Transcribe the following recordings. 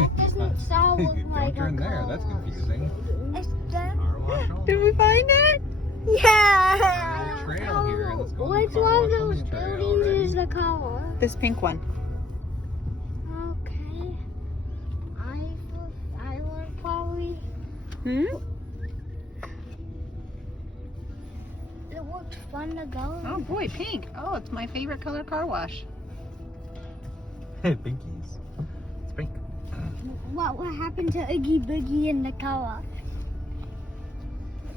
That doesn't sound like Don't turn a there. car That's wash. confusing. It's that. Car wash only. Did we find it? Yeah. Trail here, and it's called the Which car one of wash those only trail, buildings right? is the car wash? This pink one. Okay. I would probably. Hmm? It looked fun to go. Oh boy, pink. Oh, it's my favorite color car wash. Pinkies. It's pink. What would happen to Oogie Boogie in the car wash?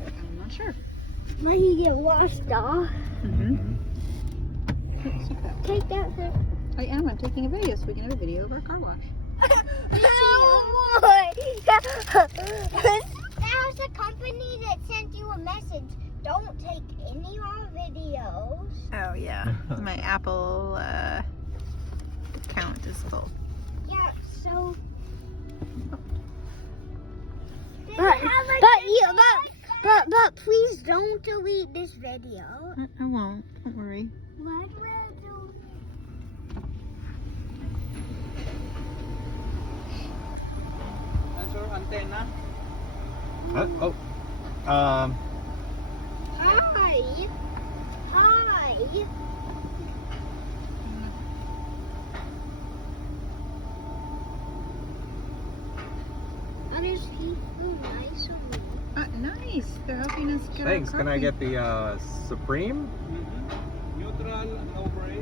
I'm not sure. Might he get washed off? Mm-hmm. Take that for. I am. I'm taking a video, so we can have a video of our car wash. Oh boy! That was the company that sent you a message. Don't take any more videos. Oh yeah. My Apple account is full. Yeah, so. But please don't delete this video. I won't. Don't worry. What will do? That's our antenna. Oh. Hi. Hi. That is nice of me. Nice. They're helping us get Thanks. our Can I coffee. get the Supreme? Neutral, no brake.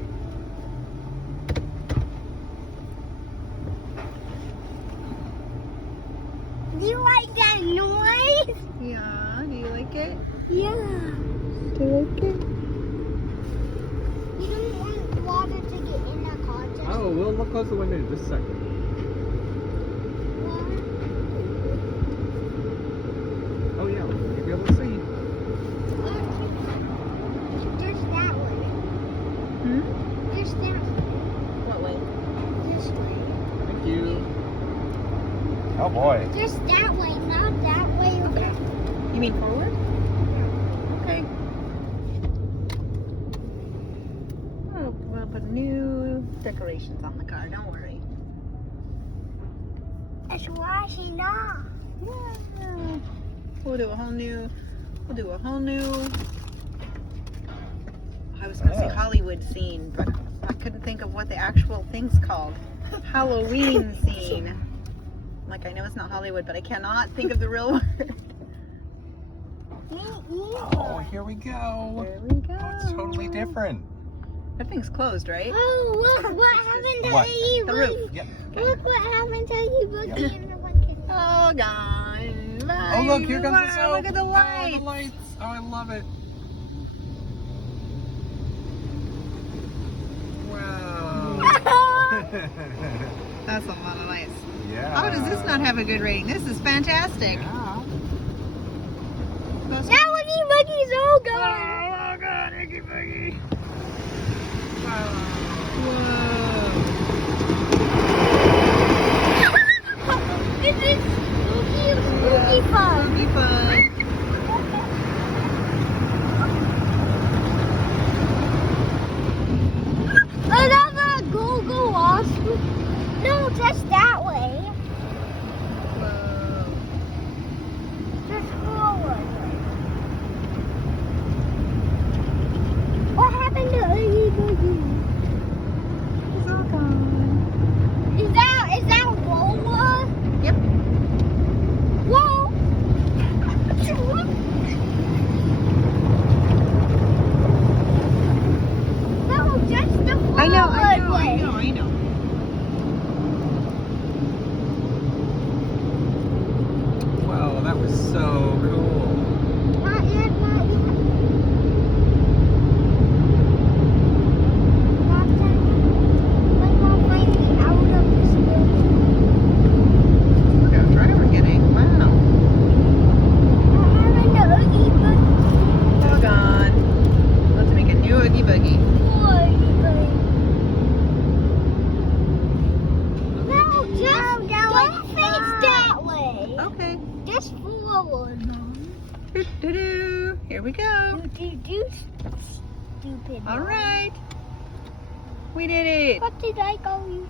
Do you like that noise? Yeah. Do you like it? Yeah. Do you like it? You don't want water to get in the car. Just Oh, we'll close the window in just a second. Oh yeah, you'll be able to see. Just that way. Hmm? Just that What way? this way. Thank you. Oh boy. Just that way, not that way. Okay. You mean forward? Okay. Oh, we'll put new decorations on the car. Don't worry. It's washing off. Yeah. We'll do a whole new. I was gonna say Yeah. Hollywood scene, but I couldn't think of what the actual thing's called. Halloween scene. Like, I know it's not Hollywood, but I cannot think of the real word. Me Oh, either. here we go. There we go. Oh, it's totally different. That thing's closed, right? Oh, look what happened to What? Oogie The Boogie. roof. Yep. Look what happened to Oogie Boogie and the one kid. Oh, gone. Bye. Oh look, here comes the Wow, soap. Look at the Oh, lights. the lights. Oh, I love it. Wow. That's a lot of lights. Yeah. How does this not have a good rating? This is fantastic. Yeah. Supposed to- Now Oogie Boogie's all gone. Oh, God, Iggy Biggy. Wow. This is spooky fun. Spooky fun. Another go off. No, just that way. Whoa. Just forward. What happened to Oogie Boogie? It's all gone. Is that Lola? Yep. Whoa. No, just the forward I know. way. Wow, that was so cool. Not yet, not yet. Like, finally out of this building. Look how dry we're getting. Wow. What happened to Oogie Boogie? All gone. Let's make a new Oogie Boogie. No, just don't face that way. Okay. Just forward. Do-do-do. Here we go. Do stupid. All right. We did it. What did I go use?